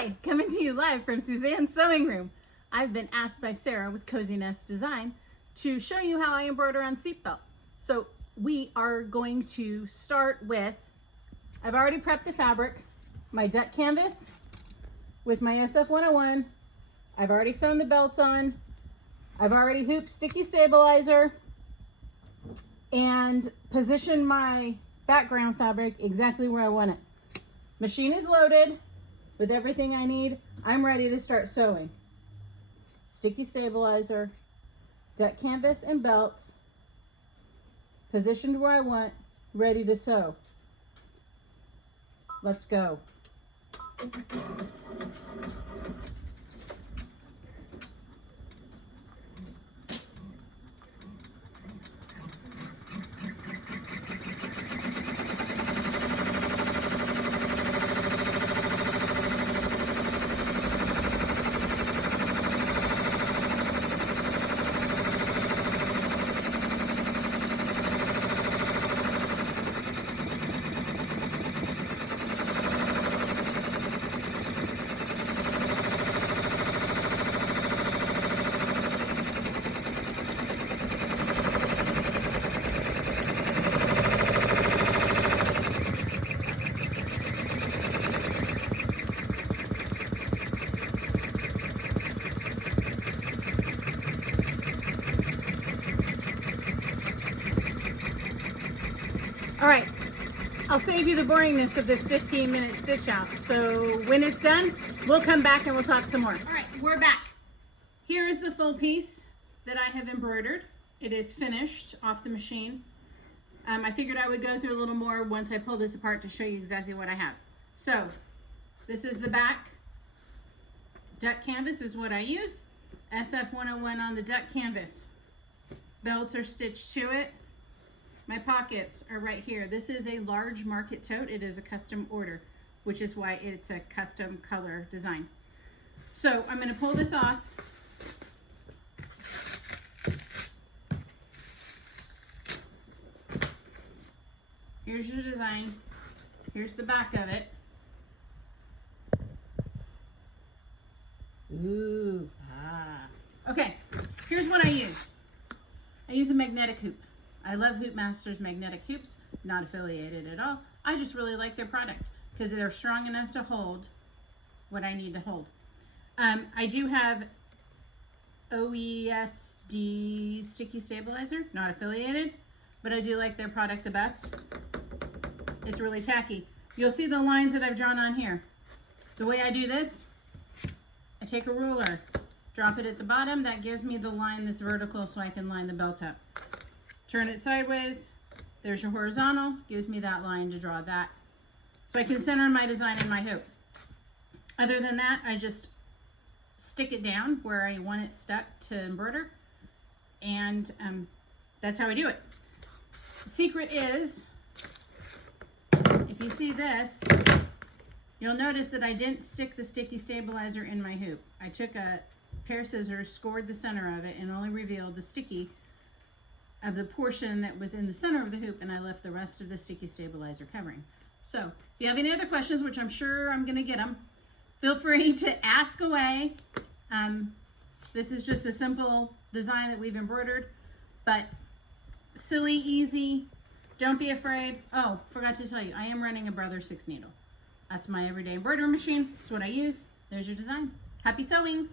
Hi, coming to you live from Suzanne's sewing room. I've been asked by Sarah with Cozy Nest Design to show you how I embroider on seatbelt. So we are going to start with, I've already prepped the fabric, my duck canvas with my SF-101. I've already sewn the belts on. I've already hooped sticky stabilizer and positioned my background fabric exactly where I want it. Machine is loaded with everything I need. I'm ready to start sewing. Sticky stabilizer, duck canvas and belts, positioned where I want, ready to sew. Let's go. All right, I'll save you the boringness of this 15-minute stitch out. So when it's done, we'll come back and we'll talk some more. All right, we're back. Here is the full piece that I have embroidered. It is finished off the machine. I figured I would go through a little more once I pull this apart to show you exactly what I have. So this is the back. Duck canvas is what I use. SF-101 on the duck canvas. Belts are stitched to it. My pockets are right here. This is a large market tote. It is a custom order, which is why it's a custom color design. So I'm going to pull this off. Here's your design. Here's the back of it. Ooh, Okay, here's what I use. I use a magnetic hoop. I love Hoopmaster's magnetic hoops, not affiliated at all. I just really like their product because they're strong enough to hold what I need to hold. I do have OESD sticky stabilizer, not affiliated, but I do like their product the best. It's really tacky. You'll see the lines that I've drawn on here. The way I do this, I take a ruler, drop it at the bottom. That gives me the line that's vertical so I can line the belt up. Turn it sideways, there's your horizontal, gives me that line to draw that. So I can center my design in my hoop. Other than that, I just stick it down where I want it stuck to embroider, and that's how I do it. The secret is, if you see this, you'll notice that I didn't stick the sticky stabilizer in my hoop. I took a pair of scissors, scored the center of it, and only revealed the sticky of the portion that was in the center of the hoop, and I left the rest of the sticky stabilizer covering. So if you have any other questions, which I'm sure I'm going to get them, feel free to ask away. This is just a simple design that we've embroidered, but silly, easy. Don't be afraid. Oh, forgot to tell you, I am running a Brother 6 needle. That's my everyday embroidery machine. That's what I use. There's your design. Happy sewing.